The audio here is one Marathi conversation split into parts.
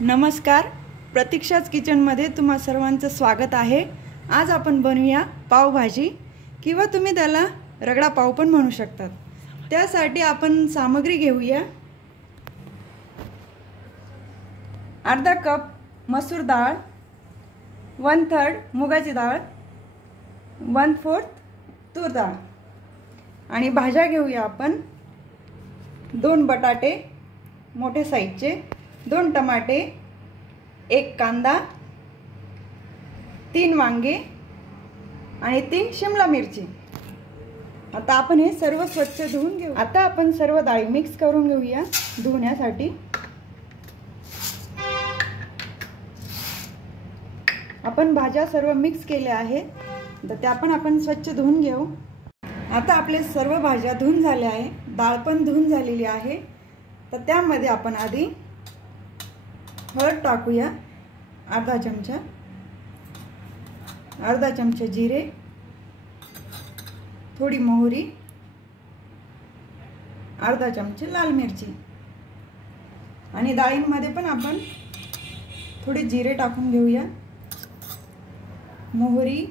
नमस्कार, प्रतीक्षाच किचनमध्ये तुम्हा सर्वांचं स्वागत आहे। आज आपण बनवूया पावभाजी किंवा तुम्ही त्याला रगडा पाव पण म्हणू शकतात। त्यासाठी आपण सामग्री घेऊया। अर्धा कप मसूर डाळ, 1/3 मुगाची डाळ, 1/4 तूर डाळ आणि भाज्या घेऊया आपण 2 बटाटे मोठे साइजचे, 2 टमाटे, 1 कांदा, 3 वांगे आणि 3 शिमला मिरची। आता आपण हे सर्व स्वच्छ धुवून घेऊ। आता आपण सर्व डाळी मिक्स करून घेऊया धुण्यासाठी। आपण भाज्या सर्व मिक्स केल्या आहेत, तर त्या पण आपण स्वच्छ धुवून घेऊ। आता आपले सर्व भाज्या धुवून झाल्या आहे, डाळ पण धुवून झालेली आहे। तर त्यामध्ये आपण आधी हळद टाकूया, अर्धा चमचा जिरे, थोडी मोहरी, अर्धा चमचा लाल मिरची आणि डाळींमध्ये पण आपण थोडे जिरे टाकून घेऊया, मोहरी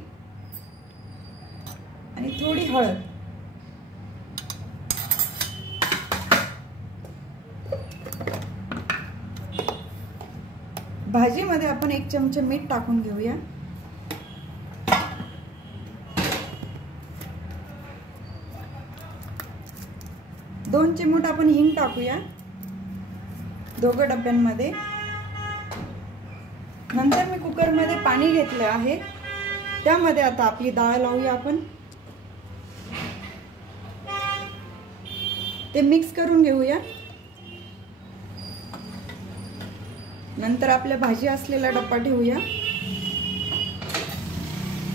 आणि थोडी हळद। भाजीमध्ये आपण 1 चमचा मीठ टाकून घेऊया, 2 चिमूट आपण हिंग टाकूया 2 डब्यांमध्ये। नंतर मी कुकरमध्ये पाणी घेतले आहे, त्यामध्ये आता आपली डाळ लावूया आपण। ते मिक्स करून घेऊया। नंतर आपल्या भाजी असलेला डब्बा ठेवूया,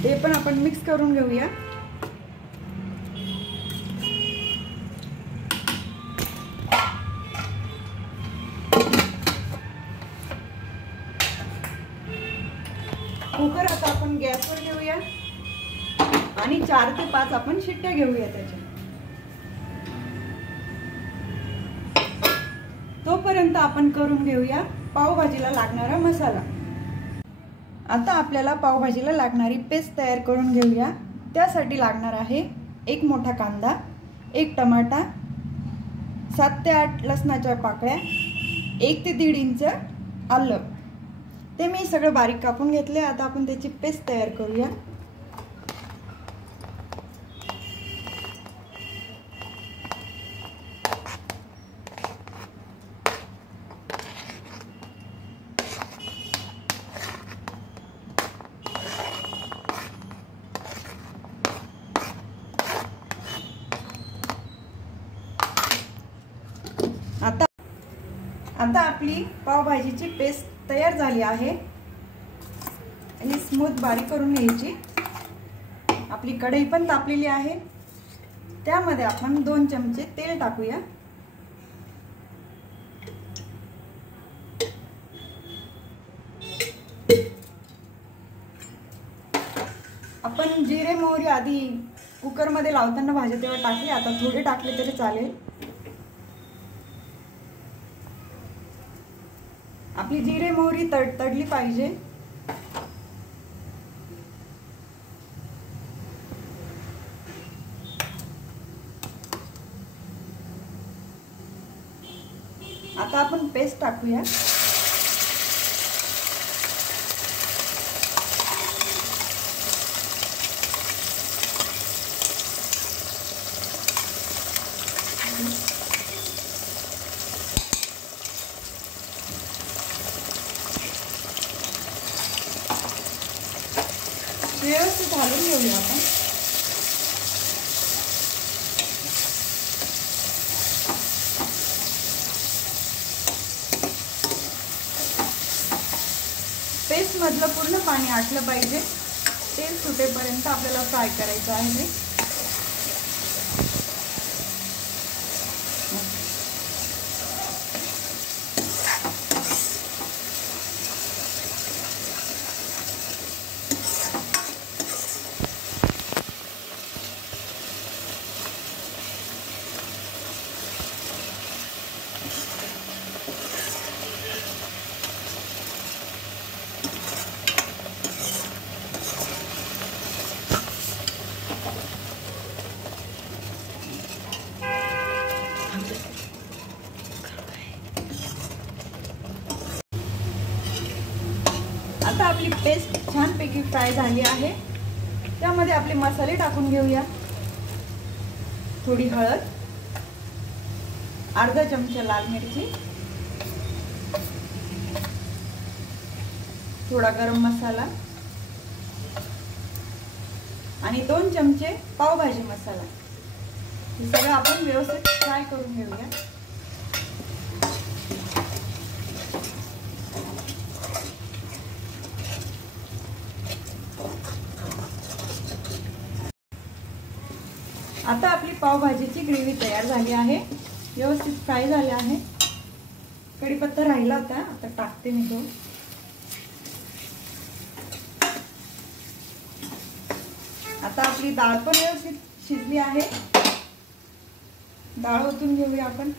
ते पण आपण मिक्स करून घेऊया। कुकर आता आपण गॅसवर घेऊया आणि 4 ते 5 आपण शिट्ट्या घेऊया त्याच्या। तोपर्यंत आपण करून घेऊया पावभाजीला लागणारा मसाला। आता आपल्याला पावभाजीला लागणारी पेस्ट तयार करून घेऊया। त्यासाठी लागणार आहे 1 मोठा कांदा, 1 टमाटा, 7 ते 8 लसणाच्या पाकळ्या, 1 ते 1.5 इंच आलं। ते मी सगळं बारीक कापून घेतले। आता आपण त्याची पेस्ट तयार करूया। आता आपली पावभाजीची पेस्ट तयार झाली आहे आणि स्मूथ बारीक करून घ्यायची। आपली कढई पण तापलेली आहे, त्यामध्ये आपण 2 चमचे तेल टाकूया। आपण जिरे मोहरी आधी कुकरमध्ये लावताना भाज्या तेव्हा टाकले, आता थोडे टाकले तरी चालेल। आपली जिरे मोहरी तडतडली पाहिजे। आता आपण पेस्ट टाकूया। व्यवस्थित घालून घेऊया आपण। पेस्ट मधलं पूर्ण पाणी आटलं पाहिजे, तेल सुटेपर्यंत आपल्याला फ्राय करायचं आहे। आता आपली पेस्ट छानपैकी फ्राय झाली आहे. त्यामध्ये आपले मसाले टाकून घेऊया. थोडी हळद, अर्धा चमचा लाल मिरची, थोडा गरम मसाला आणि 2 चमचे पावभाजी मसाला. हे सगळं आपण व्यवस्थित फ्राय करून घेऊया. आता आपली पावभाजीची ग्रेव्ही तयार झाली आहे. व्यवस्थित फ्राय झाले आहे. कढीपत्ता राहिला होता, आता टाकते मी तो. आता आपली डाळ पण व्यवस्थित शिजली आहे. डाळ ओतून घेऊया आपण.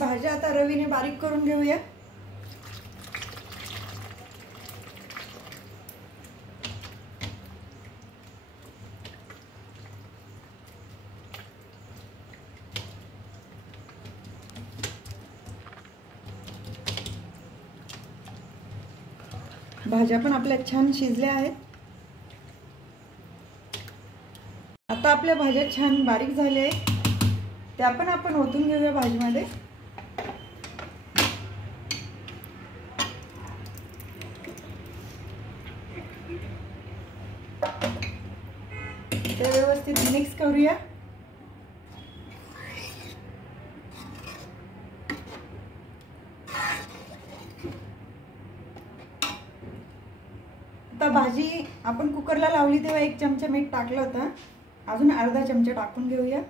भाज्या आता रवीने बारीक करून घेऊया. भाज्या पण आपल्या छान शिजल्या आहेत. आता आपल्या भाज्या छान बारीक झाल्या आहेत. त्या पण आपण ओतून घेऊया भाजीमध्ये. ते व्यवस्थित मिक्स करूया. आता भाजी आपण कुकरला लावली तेव्हा 1 चमचा मीठ टाकलं होतं. अजून अर्धा चमचा टाकून घेऊया.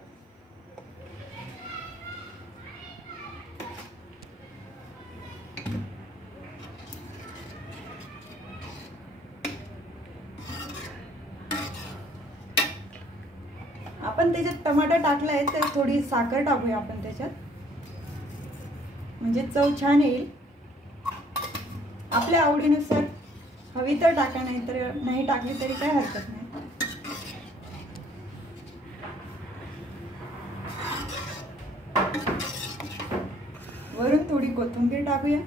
आपण त्याच्यात टमाटर टाकला आहे तर थोडी साखर टाकूया आपण त्याच्यात, म्हणजे चव छान येईल. आपल्या आवडीनुसार हवी तर टाका, नाही तर नाही टाकली तरी काही हरकत नाही. वरून थोडी कोथिंबीर टाकूया.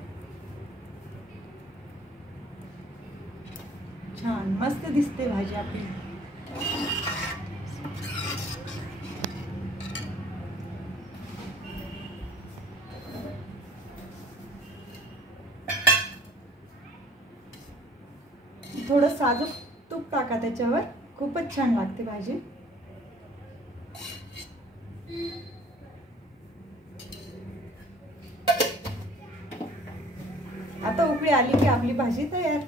छान मस्त दिसते भाजी आपली. थोडं साजूक तूप टाका त्याच्यावर, खूपच छान लागते भाजी. आता उकळी आली की आपली भाजी तयार.